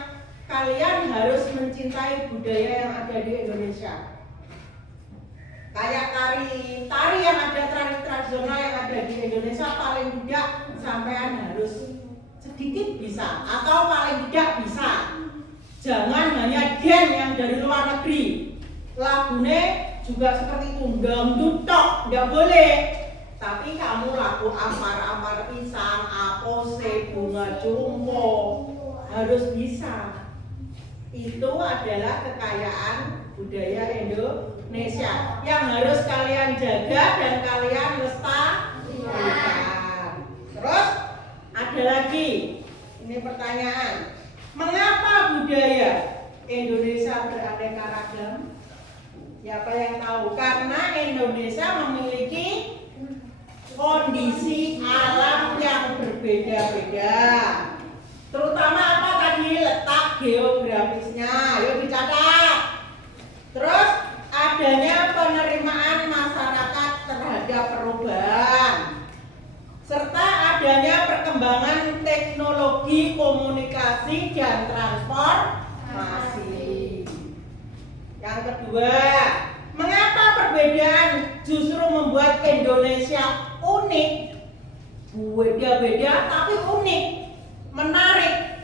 Kalian harus mencintai budaya yang ada di Indonesia. Kayak tari yang ada, tari tradisional yang ada di Indonesia, paling tidak sampean harus sedikit bisa, atau paling tidak bisa. Jangan hanya gen yang dari luar negeri. Lagunya juga seperti itu, dangdut tok, nggak boleh. Tapi kamu lagu ampar-ampar pisang, apose, bunga jumbo, harus bisa. Itu adalah kekayaan budaya Indonesia yang harus kalian jaga dan kalian lestarikan. Terus ada lagi, ini pertanyaan, mengapa budaya Indonesia beraneka ragam? Siapa yang tahu? Karena Indonesia memiliki kondisi alam yang berbeda-beda. Terutama apa tadi? Letak geografisnya. Yuk dicatat. Terus adanya penerimaan masyarakat terhadap perubahan, serta adanya perkembangan teknologi komunikasi dan transportasi. Yang kedua, mengapa perbedaan justru membuat Indonesia unik? Beda-beda tapi unik, menarik.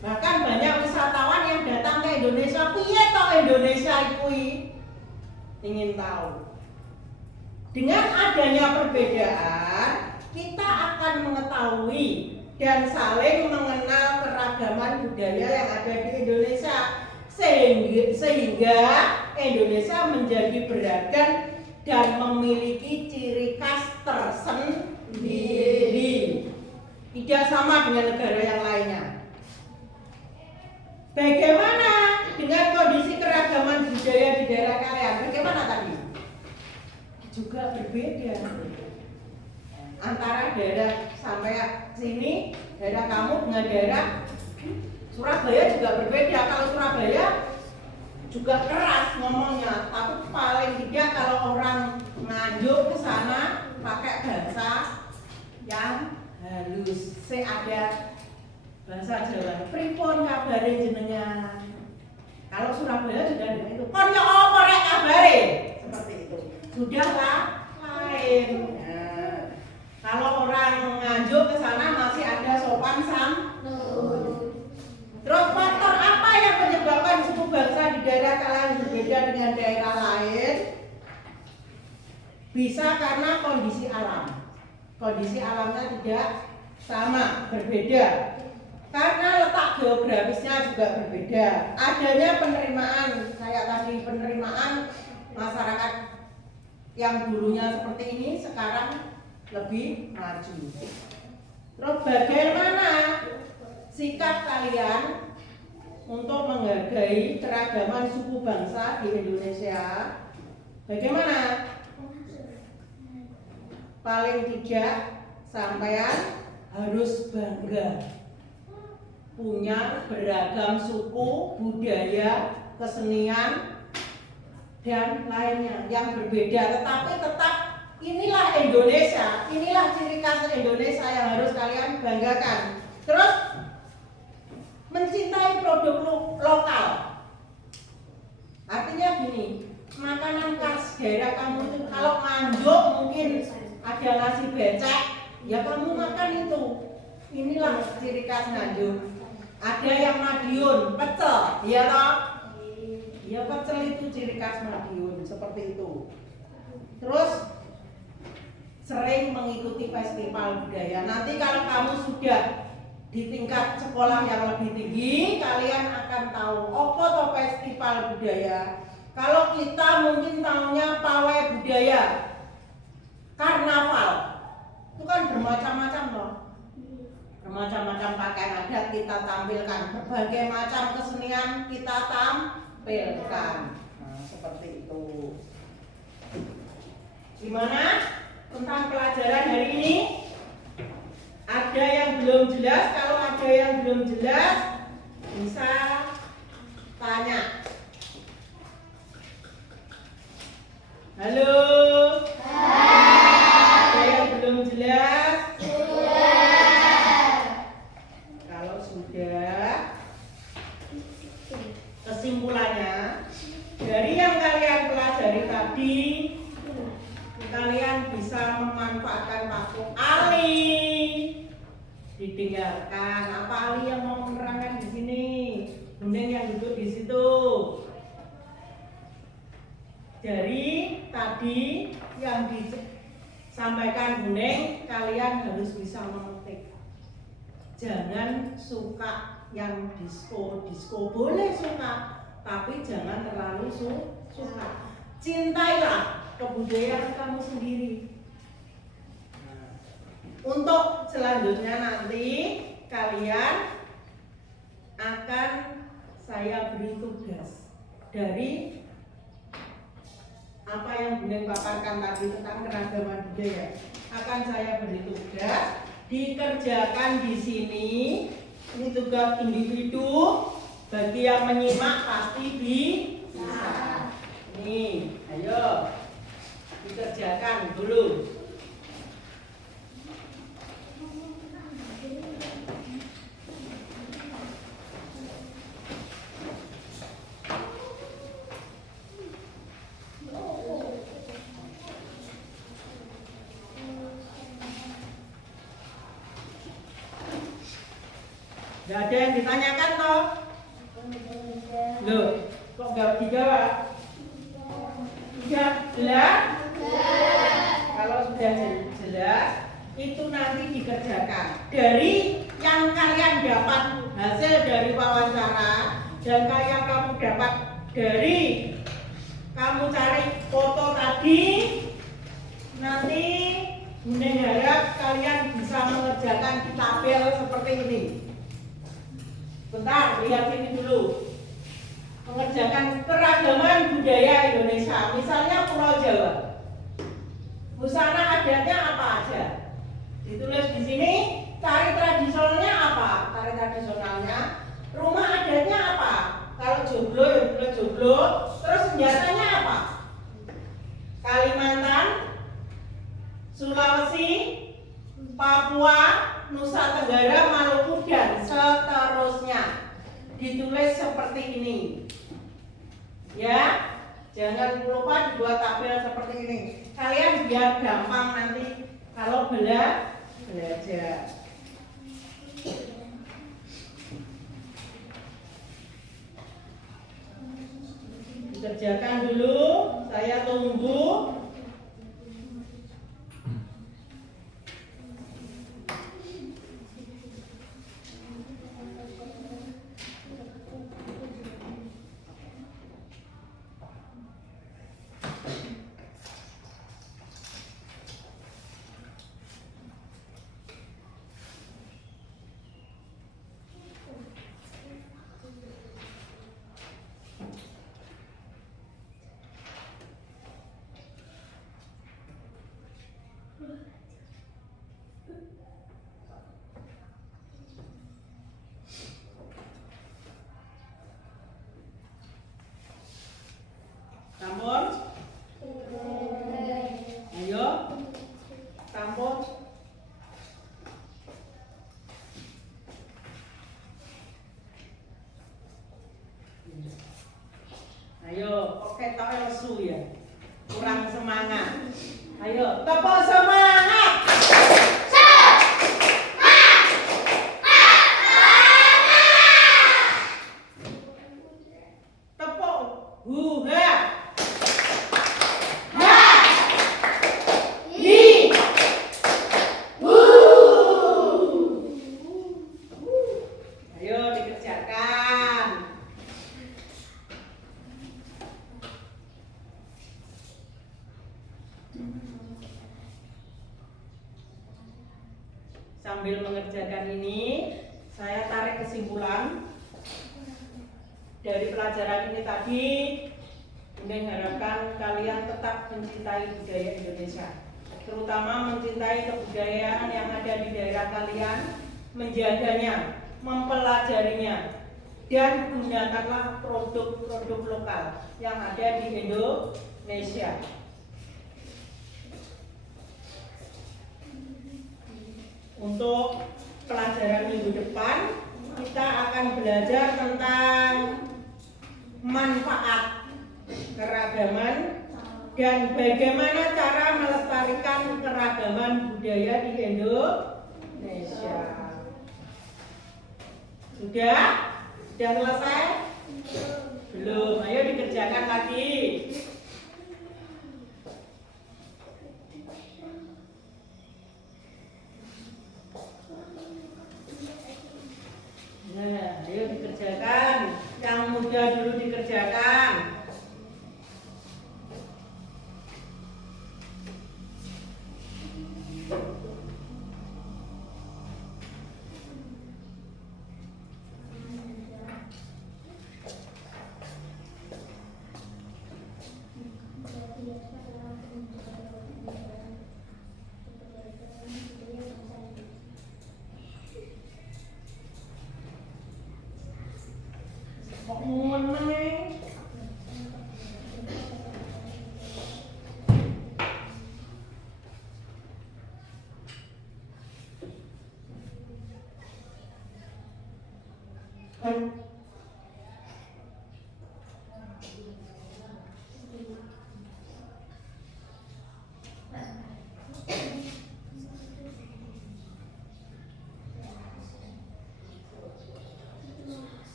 Bahkan banyak wisatawan yang datang ke Indonesia, piye toh Indonesia itu ingin tahu. Dengan adanya perbedaan, kita akan mengetahui dan saling mengenal keragaman budaya yang ada di Indonesia, sehingga Indonesia menjadi beragam dan memiliki ciri khas tersendiri, tidak sama dengan negara yang lainnya. Bagaimana dengan kondisi keragaman budaya di daerah kalian? Bagaimana tadi? Juga berbeda antara daerah sampai sini, daerah kamu dengan daerah Surabaya juga berbeda. Kalau Surabaya juga keras ngomongnya, tapi paling tidak kalau orang Nganjuk ke sana pakai bahasa yang halus. Ada bahasa Jawa. Pripun kabare jenengan? Kalau Surabaya juga dengan itu. Kon yo apa rek kabare? Seperti itu. Sudahlah lain. Nah, kalau orang Nganjuk ke sana masih ada sopan santun. Terus faktor apa yang menyebabkan suku bangsa di daerah kalian berbeda dengan daerah lain? Bisa karena kondisi alam. Kondisi alamnya tidak sama, berbeda. Karena letak geografisnya juga berbeda. Adanya penerimaan, kayak tadi penerimaan masyarakat yang dulunya seperti ini sekarang lebih maju. Terus bagaimana sikap kalian untuk menghargai keragaman suku bangsa di Indonesia? Bagaimana? Paling tidak sampean harus bangga punya beragam suku, budaya, kesenian, dan lainnya yang berbeda, tetapi tetap inilah Indonesia, inilah ciri khas Indonesia yang harus kalian banggakan. Terus mencintai produk lokal, artinya gini, makanan khas daerah kamu itu, kalau Nganjuk mungkin ada nasi becek, ya kamu makan itu. Inilah ciri khas Nganjuk. Ada yang Madiun, pecel, ya toh? Ya pecel itu ciri khas Madiun, seperti itu. Terus sering mengikuti festival budaya. Nanti kalau kamu sudah di tingkat sekolah yang lebih tinggi, kalian akan tahu apa toh festival budaya. Kalau kita mungkin tahunya pawai budaya, karnaval, itu kan bermacam-macam loh. Bermacam-macam pakaian adat kita tampilkan, berbagai macam kesenian kita tampilkan. Nah, seperti itu. Gimana tentang pelajaran hari ini? Ada yang belum jelas? Kalau ada yang belum jelas, bisa tanya. Halo? Ada yang belum jelas? Kalau sudah, kesimpulannya dari yang kalian pelajari tadi, kalian bisa memanfaatkan waktu alih. Didengarkan apa Ali yang mau menerangkan di sini, Bundeng yang duduk di situ. Dari tadi yang disampaikan Bundeng, kalian harus bisa memetik. Jangan suka yang disco boleh suka, tapi jangan terlalu suka. Cintailah kebudayaan kamu sendiri. Untuk selanjutnya nanti kalian akan saya beri tugas dari apa yang Bundeng paparkan tadi tentang keragaman budaya. Akan saya beri tugas dikerjakan di sini. Ini tugas individu. Bagi yang menyimak pasti bisa. Nih, ayo dikerjakan dulu. Gak ada yang ditanyakan toh? Loh, kok gak dijawab? Sudah jelas? Kalau sudah jelas, itu nanti dikerjakan. Dari yang kalian dapat hasil dari wawancara dan kayak kamu dapat dari kamu cari foto tadi, nanti Bundeng harap kalian bisa mengerjakan di tabel seperti ini. Bentar, lihat ini dulu. Mengerjakan keragaman budaya Indonesia. Misalnya Pulau Jawa. Busana adatnya apa aja? Ditulis di sini. Tari tradisionalnya apa? Tari tradisionalnya. Rumah adatnya apa? Kalau joglo ya tulis joglo. Terus senjatanya apa? Kalimantan, Sulawesi, Papua, Nusa Tenggara, Maluku, dan seterusnya. Ditulis seperti ini. Ya, jangan lupa dibuat tabel seperti ini. Kalian biar gampang nanti kalau belajar. Dikerjakan dulu, saya tunggu. kurang semangat. Ayo, tepuk semangat. Tepuk huha. Ayo dikerjakan. Sambil mengerjakan ini, saya tarik kesimpulan dari pelajaran ini tadi. Ini harapkan kalian tetap mencintai budaya Indonesia, terutama mencintai kebudayaan yang ada di daerah kalian, menjaganya, mempelajarinya, dan gunakanlah produk-produk lokal yang ada di Indonesia. Untuk pelajaran minggu depan, kita akan belajar tentang manfaat keragaman dan bagaimana cara melestarikan keragaman budaya di Indonesia. Sudah? Sudah selesai? Belum. Ayo dikerjakan lagi. Nah, ayo dikerjakan. Yang muda dulu dikerjakan. Kok meneng?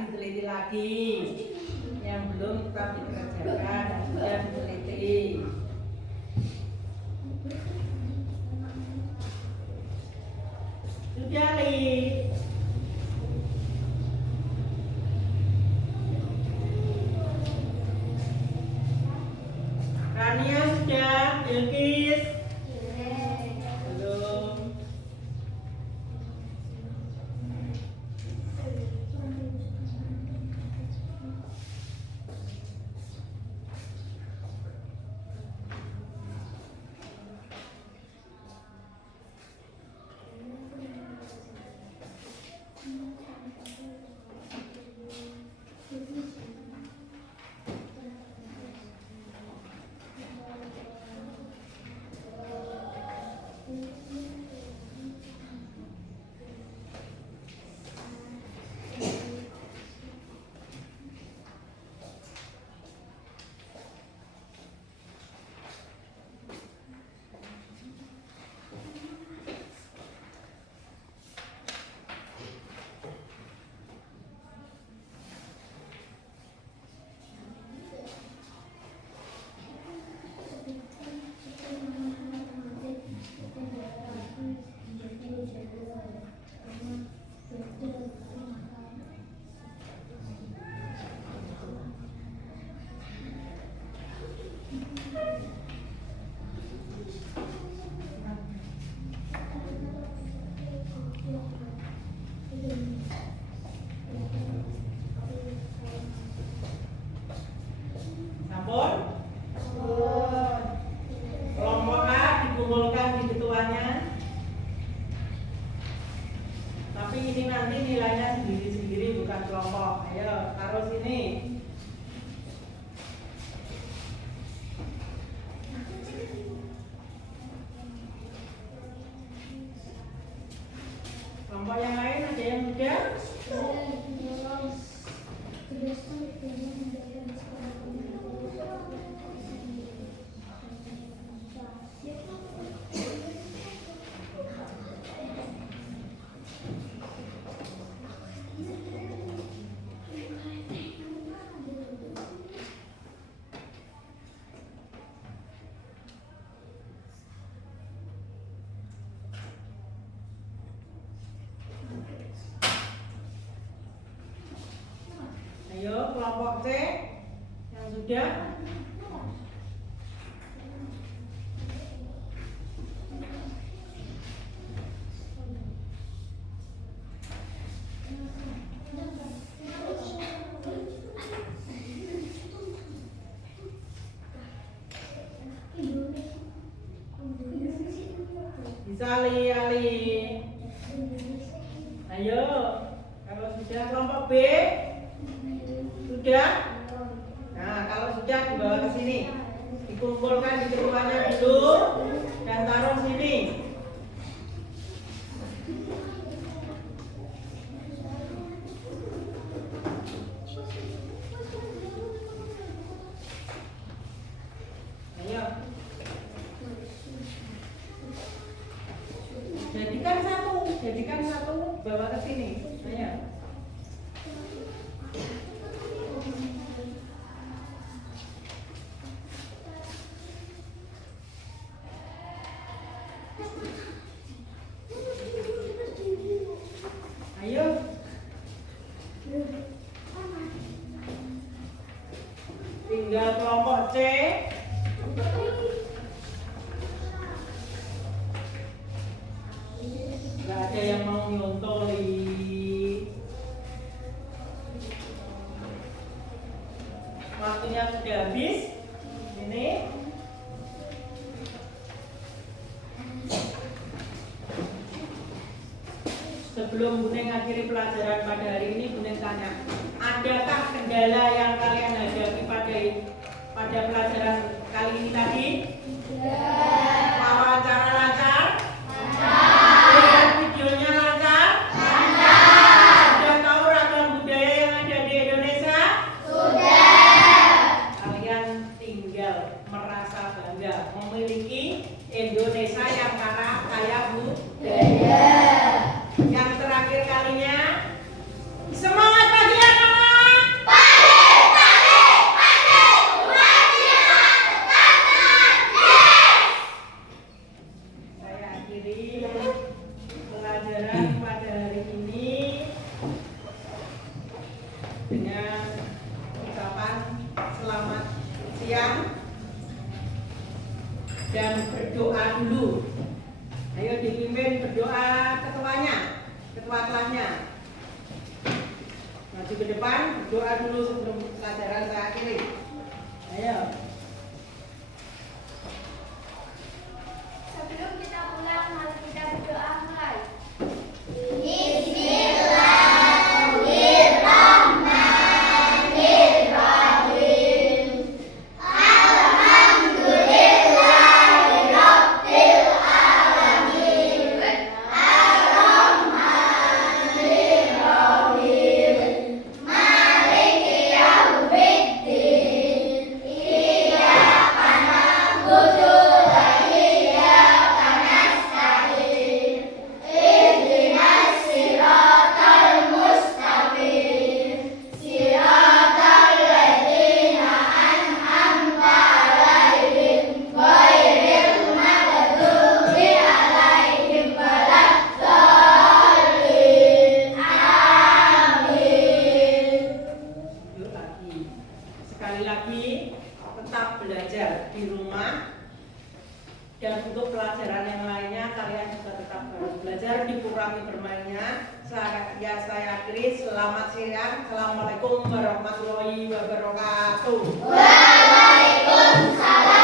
Diteliti lagi, yang belum tetap dikerjakan, yang sudah diteliti. Sudah, Li. Rania sudah, Bilkis belum. sudah? Ayo kelompok C yang sudah. Bisa Ali. Ayo, kalau sudah kelompok B sudah. Nah, kalau sudah dibawa ke sini, dikumpulkan di keduanya dulu dan taruh sini. Ayo. Jadikan satu, bawa ke sini. Ayo. Ayo. Tinggal kelompok C. Gak ada yang mau nyontoli. Waktunya sudah habis. Ini. Sebelum Bune ngakhiri pelajaran pada hari ini, Bune tanya, adakah kendala yang kalian hadapi pada pelajaran kali ini tadi? Wawancara lancar? Lihat videonya lancar? Sudah tahu ragam budaya yang ada di Indonesia? Kalian tinggal merasa bangga memiliki Indonesia yang kaya budaya. Yang terakhir kalinya, semangat pagi anak-anak! Saya akhiri pelajaran pada hari ini dengan ucapan selamat siang dan berdoa dulu. Ayo dipimpin berdoa ketua kelasnya. Maju ke depan, berdoa dulu sebelum pelajaran saya akhiri. Ayo. Sebelum kita pulang, mari kita berdoa mulai. Sekali lagi, tetap belajar di rumah, dan untuk pelajaran yang lainnya kalian juga tetap harus belajar, dikurangi bermainnya. Saya akhiri, selamat siang. Assalamualaikum warahmatullahi wabarakatuh. Waalaikumsalam.